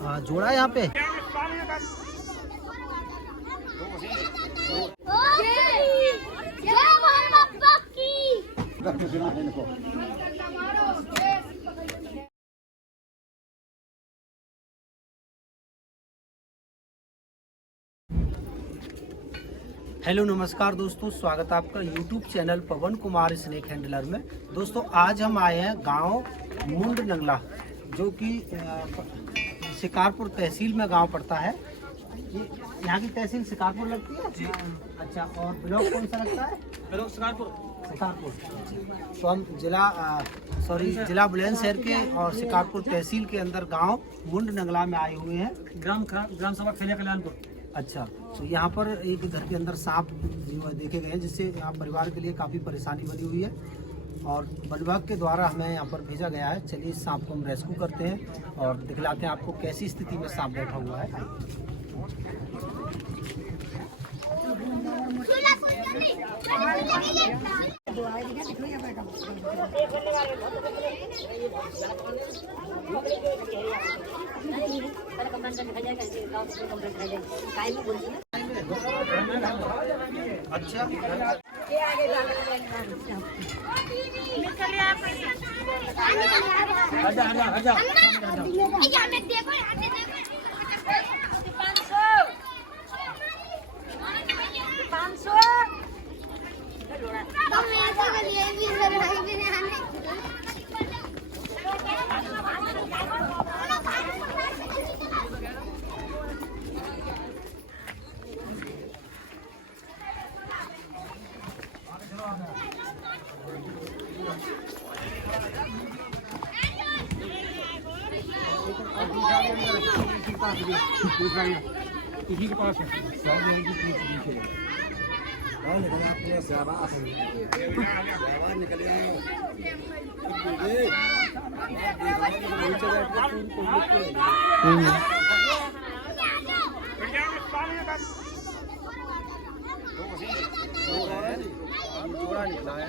जोड़ा यहाँ पे। हेलो नमस्कार दोस्तों, स्वागत है आपका यूट्यूब चैनल पवन कुमार स्नेक हैंडलर में। दोस्तों आज हम आए हैं गांव मुंड नंगला, जो कि शिकारपुर तहसील में गांव पड़ता है। ये यहाँ की तहसील शिकारपुर लगती है। अच्छा, और ब्लॉक कौन सा लगता है? ब्लॉक शिकारपुर। तो हम जिला बुलंदशहर के और शिकारपुर तहसील के अंदर गांव मुंड नंगला में आए हुए हैं। ग्राम सभा खेलिया कल्याणपुर। अच्छा, तो यहाँ पर एक घर के अंदर सांप देखे गए हैं, जिससे यहाँ परिवार के लिए काफ़ी परेशानी बनी हुई है और वन विभाग के द्वारा हमें यहाँ पर भेजा गया है। चलिए इस सांप को हम रेस्क्यू करते हैं और दिखलाते हैं आपको कैसी स्थिति में सांप बैठा हुआ है। अच्छा, इसी के पास है। जोड़ा निकला है।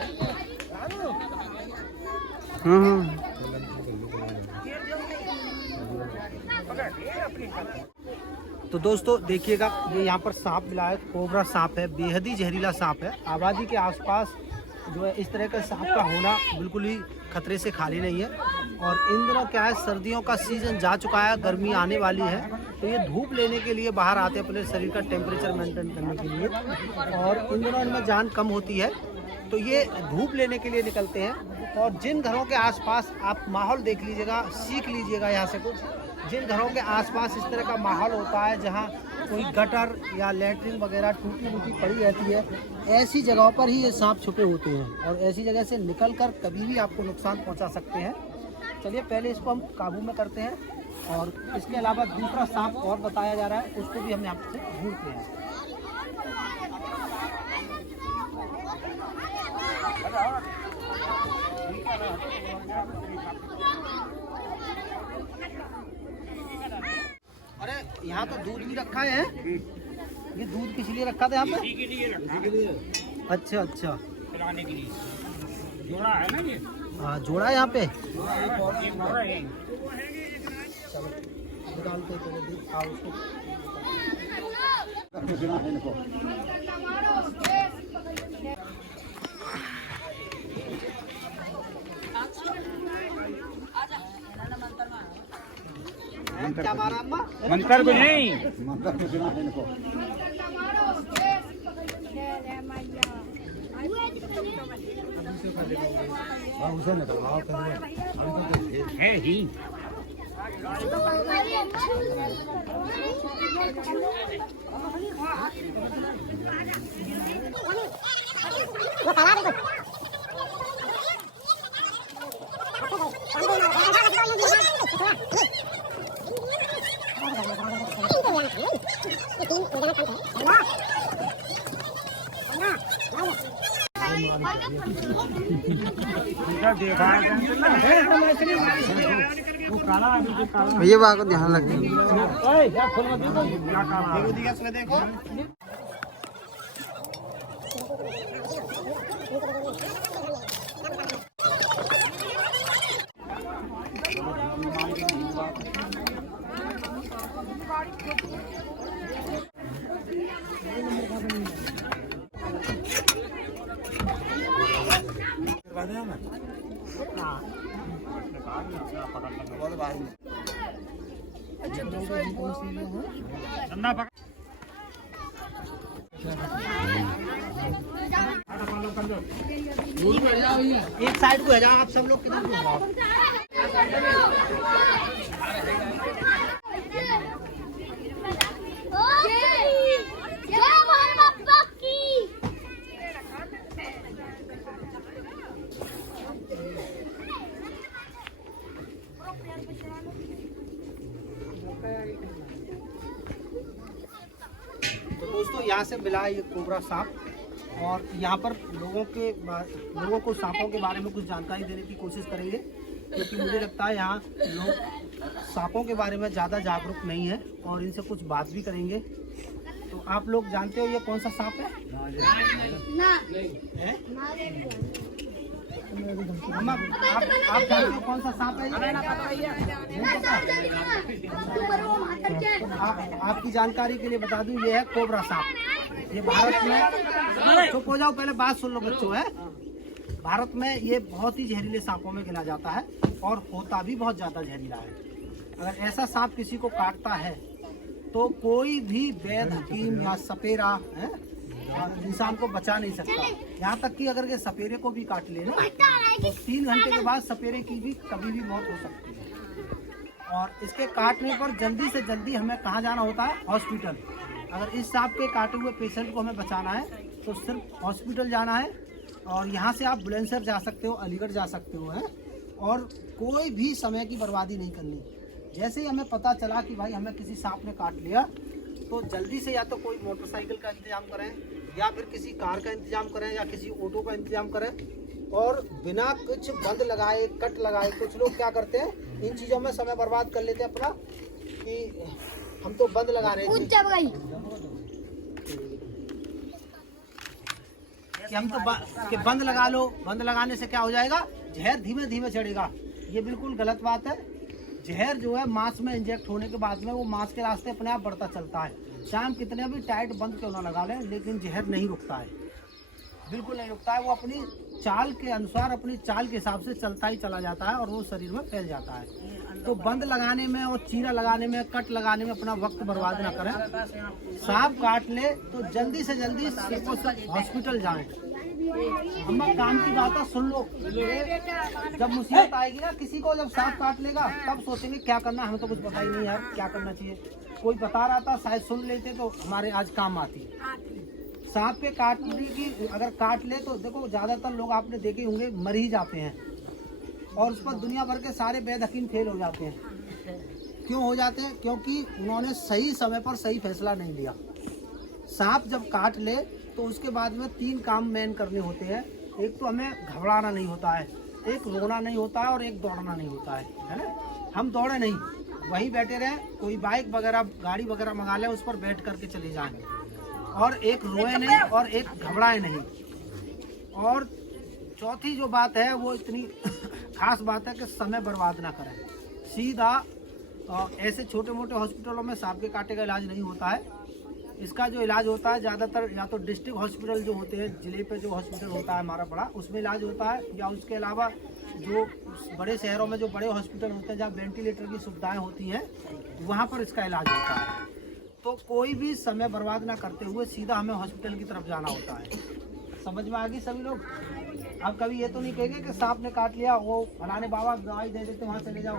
तो दोस्तों देखिएगा, ये यहाँ पर सांप मिला है। कोबरा सांप है, बेहद ही जहरीला सांप है। आबादी के आसपास जो है इस तरह का सांप का होना बिल्कुल ही खतरे से खाली नहीं है। और इन दिनों क्या है, सर्दियों का सीजन जा चुका है, गर्मी आने वाली है, तो ये धूप लेने के लिए बाहर आते हैं अपने शरीर का टेम्परेचर मेंटेन करने के लिए। और इन दिनों इनमें जान कम होती है, तो ये धूप लेने के लिए निकलते हैं। और जिन घरों के आसपास आप माहौल देख लीजिएगा, सीख लीजिएगा यहाँ से कुछ। जिन घरों के आसपास इस तरह का माहौल होता है, जहाँ कोई गटर या लैट्रिन वगैरह टूटी फूटी पड़ी रहती है, ऐसी जगहों पर ही ये सांप छुपे होते हैं और ऐसी जगह से निकलकर कभी भी आपको नुकसान पहुंचा सकते हैं। चलिए पहले इसको हम काबू में करते हैं और इसके अलावा दूसरा सांप और बताया जा रहा है, उसको भी हम यहाँ से ढूंढते हैं। अरे यहाँ तो दूध भी रखा है। ये दूध किस लिए रखा था यहाँ पे? अच्छा अच्छा, खिलाने के लिए जोड़ा है ना ये। हाँ, जोड़ा है यहाँ पे। चलो निकालते उसको। क्या मारा अम्मा? मंत्र को नहीं, है ही। भैया बात को ध्यान रखें। धंधा पकड़ एक साइड को है जाओ आप सब लोग, किधर को जाओ। तो दोस्तों यहाँ से मिला है ये कोबरा सांप, और यहाँ पर लोगों को सांपों के बारे में कुछ जानकारी देने की कोशिश करेंगे, क्योंकि मुझे लगता है यहाँ लोग सांपों के बारे में ज़्यादा जागरूक नहीं है, और इनसे कुछ बात भी करेंगे। तो आप लोग जानते हो ये कौन सा सांप है? अम्मा आप जानते हो कौन सा सांप है ये? आपकी जानकारी के लिए बता दूं, ये है कोबरा सांप। ये भारत में, चुप हो जाओ पहले बात सुन लो बच्चों, है भारत में ये बहुत ही जहरीले सांपों में गिना जाता है, और होता भी बहुत ज़्यादा जहरीला है। अगर ऐसा सांप किसी को काटता है तो कोई भी वैद्य हकीम या सपेरा है इंसान को बचा नहीं सकता। यहाँ तक कि अगर ये सपेरे को भी काट ले ना, तो 3 घंटे के बाद सपेरे की भी कभी भी मौत हो सकती है। और इसके काटने पर जल्दी से जल्दी हमें कहाँ जाना होता है? हॉस्पिटल। अगर इस सांप के काटे हुए पेशेंट को हमें बचाना है तो सिर्फ हॉस्पिटल जाना है, और यहाँ से आप बुलंदशहर जा सकते हो, अलीगढ़ जा सकते हो, है। और कोई भी समय की बर्बादी नहीं करनी। जैसे ही हमें पता चला कि भाई हमें किसी सांप ने काट लिया, तो जल्दी से या तो कोई मोटरसाइकिल का इंतजाम करें, या फिर किसी कार का इंतजाम करें, या किसी ऑटो का इंतजाम करें, और बिना कुछ बंद लगाए, कट लगाए, कुछ लोग क्या करते हैं, इन चीज़ों में समय बर्बाद कर लेते हैं अपना, कि हम तो बंद लगा रहे हैं कि हम तो कि बंद लगा लो, बंद लगाने से क्या हो जाएगा? जहर धीमे धीमे चढ़ेगा। ये बिल्कुल गलत बात है। जहर जो है मांस में इंजेक्ट होने के बाद में वो मांस के रास्ते अपने आप बढ़ता चलता है। चाहे हम कितने भी टाइट बंद क्यों ना लगा लें, लेकिन जहर नहीं रुकता है, बिल्कुल नहीं रुकता है। वो अपनी चाल के अनुसार, अपनी चाल के हिसाब से चलता ही चला जाता है, और वो शरीर में फैल जाता है। तो बंद लगाने में और चीरा लगाने में, कट लगाने में अपना वक्त बर्बाद ना करें। सांप काट ले तो जल्दी से जल्दी हॉस्पिटल जाएं। अम्मा काम की बात है, सुन लो। जब मुसीबत आएगी ना किसी को, जब सांप काट लेगा तब सोचेंगे क्या करना है, हमें तो कुछ पता ही नहीं यार क्या करना चाहिए। कोई बता रहा था, शायद सुन लेते तो हमारे आज काम आती। सांप के काटने की अगर काट ले तो देखो, ज़्यादातर लोग आपने देखे होंगे मर ही जाते हैं, और उस पर दुनिया भर के सारे वैद्य हकीम फेल हो जाते हैं। क्यों हो जाते हैं? क्योंकि उन्होंने सही समय पर सही फैसला नहीं लिया। सांप जब काट ले तो उसके बाद में 3 काम मेन करने होते हैं। एक तो हमें घबराना नहीं होता है, एक रोना नहीं होता है, और एक दौड़ना नहीं होता है ना। हम दौड़े नहीं, वहीं बैठे रहें, कोई बाइक वगैरह, गाड़ी वगैरह मंगा लें, उस पर बैठ करके चले जाएं, और एक रोए नहीं और एक घबराए नहीं। और चौथी जो बात है वो इतनी खास बात है कि समय बर्बाद ना करें। सीधा ऐसे छोटे मोटे हॉस्पिटलों में सांप के काटे का इलाज नहीं होता है। इसका जो इलाज होता है ज़्यादातर या तो डिस्ट्रिक्ट हॉस्पिटल जो होते हैं, जिले पे जो हॉस्पिटल होता है हमारा बड़ा, उसमें इलाज होता है, या उसके अलावा जो बड़े शहरों में जो बड़े हॉस्पिटल होते हैं जहाँ वेंटिलेटर की सुविधाएं होती हैं, वहाँ पर इसका इलाज होता है। तो कोई भी समय बर्बाद ना करते हुए सीधा हमें हॉस्पिटल की तरफ जाना होता है। समझ में आ गई सभी लोग? अब कभी ये तो नहीं कहेंगे कि सांप ने काट लिया, वो फलाने बाबा दवाई दे देते, वहाँ चले जाओ।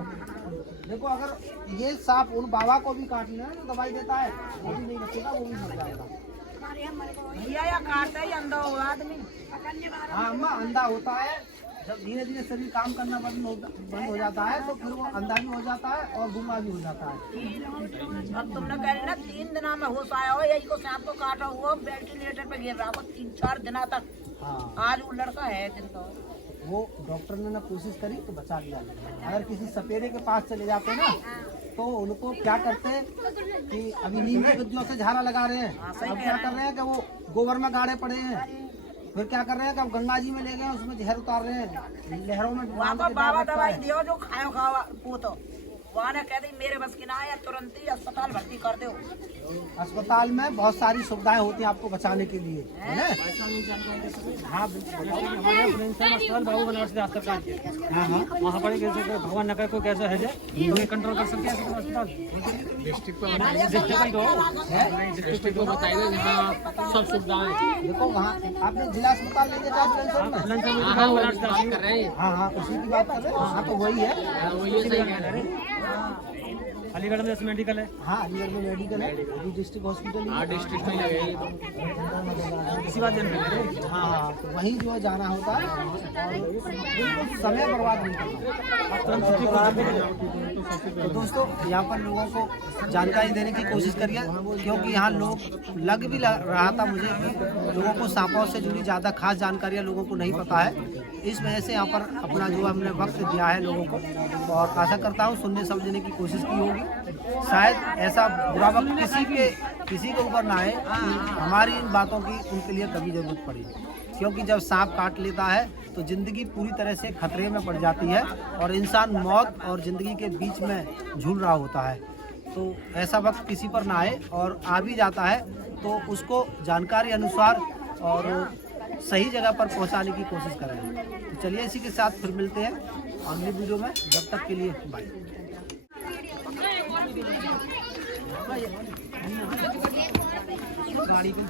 देखो, अगर ये सांप उन बाबा को भी काट लिया जो दवाई देता है, वो भी नहीं बचेगा, वो भी मर जाएगा। हाँ अम्मा, अंधा होता है। जब धीरे धीरे शरीर काम करना बंद हो जाता है तो फिर वो अंधा भी हो जाता है और गूंगा भी हो जाता है। अब तुमने कह रहे ना 3 दिनों में होश आया हो, यही को सांप को काटा हुआ, वेंटिलेटर पे गिर रहा हो 3-4 दिनों तक। हाँ, आज वो लड़का है दिन तो वो डॉक्टर ने ना कोशिश करी तो बचा लिया। अगर किसी सपेरे के पास चले जाते ना तो उनको क्या करते कि अभी नीम की गुज्जों से झाड़ा लगा रहे हैं, अब क्या कर रहे हैं कि वो गोबर में गाड़े पड़े हैं, फिर क्या कर रहे हैं कि अब गंगा जी में ले गए, उसमें जहर उतार रहे हैं, लहरों में बाबा दवाई दियो जो खाओ खाओ पोतो। वहाँ ने कह दी मेरे बस की ना है, तुरंत ही अस्पताल भर्ती कर दो। अस्पताल में बहुत सारी सुविधाएं होती हैं आपको बचाने के लिए, है ना? हाँ बिल्कुल। अस्पताल बाबू बनारस दास सरकार के हाँ हाँ वहाँ पर कैसे भगवान नगर को कैसे है तो कंट्रोल कर सकते हैं अस्पताल डिस्ट्रिक्ट को बताइए सब सुविधाएं। देखो वहाँ आपने जिला अस्पताल लेके जाओ हाँ हाँ उसी की बात कर रहे हैं। हाँ तो वही है, अलीगढ़ में जैसे मेडिकल है। हाँ अलीगढ़ में मेडिकल है, अभी डिस्ट्रिक्ट हॉस्पिटल है। डिस्ट्रिक्ट में लगे इसी बात जान हाँ हाँ तो वहीं जो है जाना होता है और बिल्कुल समय बर्बाद नहीं करना। तो दोस्तों यहाँ पर लोगों को जानकारी देने की कोशिश करिए, क्योंकि यहाँ लोग लग भी रहा था मुझे कि लोगों को सांपों से जुड़ी ज़्यादा खास जानकारियाँ लोगों को नहीं पता है। इस वजह से यहाँ पर अपना जो हमने वक्त दिया है लोगों को, और आशा करता हूँ सुनने समझने की कोशिश की होगी। शायद ऐसा बुरा वक्त किसी के ऊपर ना आए, हमारी इन बातों की उनके लिए कभी जरूरत पड़ेगी, क्योंकि जब सांप काट लेता है तो ज़िंदगी पूरी तरह से खतरे में पड़ जाती है और इंसान मौत और ज़िंदगी के बीच में झूल रहा होता है। तो ऐसा वक्त किसी पर ना आए, और आ भी जाता है तो उसको जानकारी अनुसार और सही जगह पर पहुंचाने की कोशिश करें। तो चलिए इसी के साथ फिर मिलते हैं अगली वीडियो में, जब तक के लिए बाय। गाड़ी को